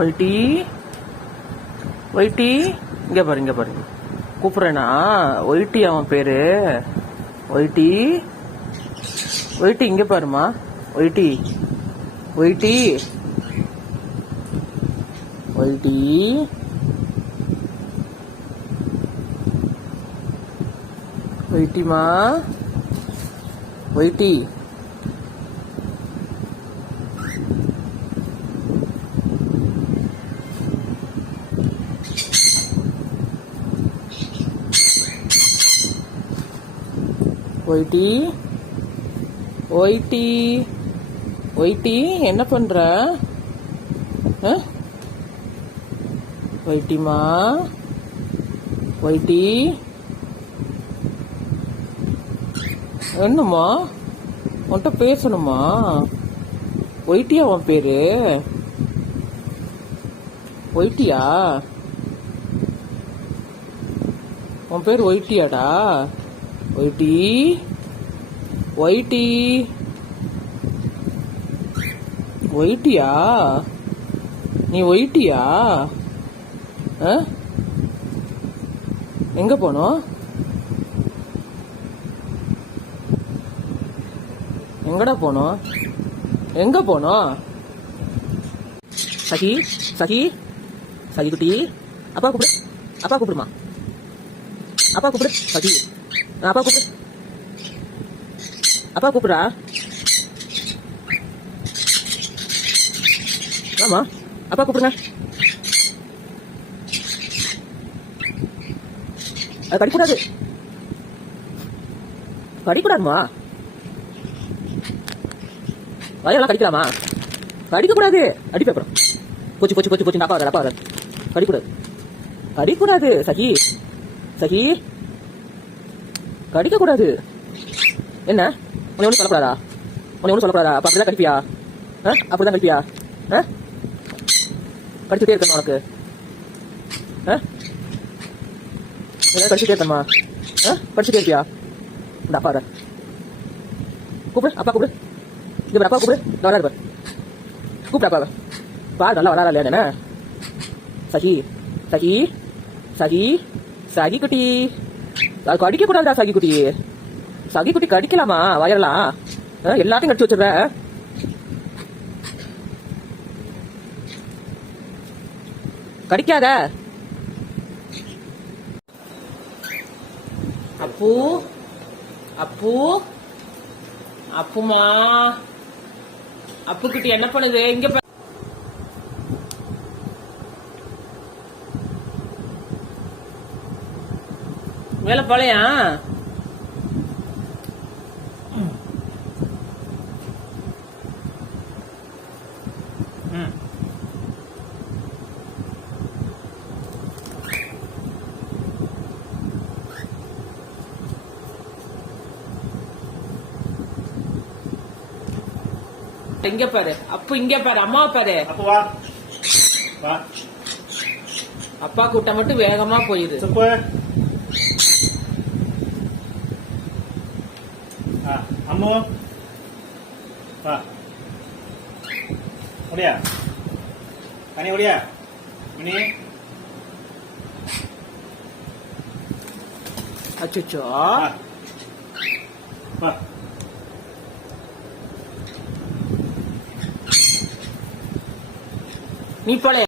ஒயிட்டி ஒயிட்டி, இங்க பாரு இங்க பாரு, கூப்பிடுறேனா? ஒயிட்டி அவன் பேரு. ஒயிட்டி ஒயிட்டி, இங்க பாருமா. ஒயிட்டி ஒயிட்டி ஒயிட்டி ஒயிட்டிமா, ஒயிட்டி. ஒயிட்டி ஒயிட்டி ஒயிட்டி, என்ன பண்ற? ஒயிட்டிமா, ஒயிட்டி, என்னம்மா உன்கிட்ட பேசணுமா? ஒயிட்டியா உன் பேரு? ஒயிட்டியா? உன் பேர் ஒயிட்டியாடா? ஒயிட்டி ஒயிட்டி ஒயிட்டியா? நீ ஒயிட்டியா? எங்க போனோம்? எங்கடா போனோம்? எங்க போனோம்? சகி சகி சகி குட்டி, அப்பா கூப்பிடு, அப்பா கூப்பிடுமா, அப்பா கூப்பிடு. சகி, அப்பா கூப்பிடு, அப்பா கூப்பிடுறா. ஆமா, அப்பா கூப்பிடுங்க. அது கடிக்கூடாது, கடிக்கூடாதுமா. வயலாம் கடிக்கலாமா? கடிக்கக்கூடாது, அடிப்பேன் அப்புறம். போச்சு போச்சு போச்சு போச்சு, அப்பா வராது, அப்பா வராது. கடிக்கூடாது, கடிக்கூடாது. சகி சகி, கடிக்கக்கூடாது. என்ன உன்னை ஒன்றும் சொல்லக்கூடாதா? உன்னை ஒன்றும் சொல்லக்கூடாதா? அப்போ அப்படிதான் கடிப்பியா? அப்படிதான் கடிப்பியா? கடிச்சுட்டே இருக்கணும் உனக்கு? ஏதாவது கடிச்சுட்டே இருக்கணுமா? கடிச்சுட்டே இருப்பியா? இந்த அப்பா வர கூப்பிடு, அப்பா கூப்பிடு. இங்க அப்பா கூப்பிடு, இந்த வராது பாரு. கூப்பிடு அப்பாவை, பாரு நல்லா வராதா இல்லையா தானே? சகி சகி சகி சகி குட்டி, அது கடிக்க கூடாதுடா. சகி குட்டி, சகி குட்டி கடிக்கலாமா? வயரலாம் எல்லாத்தையும் கடிச்சு வச்சிடுற. கடிக்காத. அப்பு அப்பு அப்புமா, அப்பு குட்டி என்ன பண்ணுது? இங்க வேலை போலையா? இங்க பாரு அப்பு, இங்க பாரு அம்மா பாரு. அப்பா கூட்டம் மட்டும் வேகமா போயுது. அம்மு ஒடியா, கனி ஒடியா, மினி. அச்சோ, நீ போல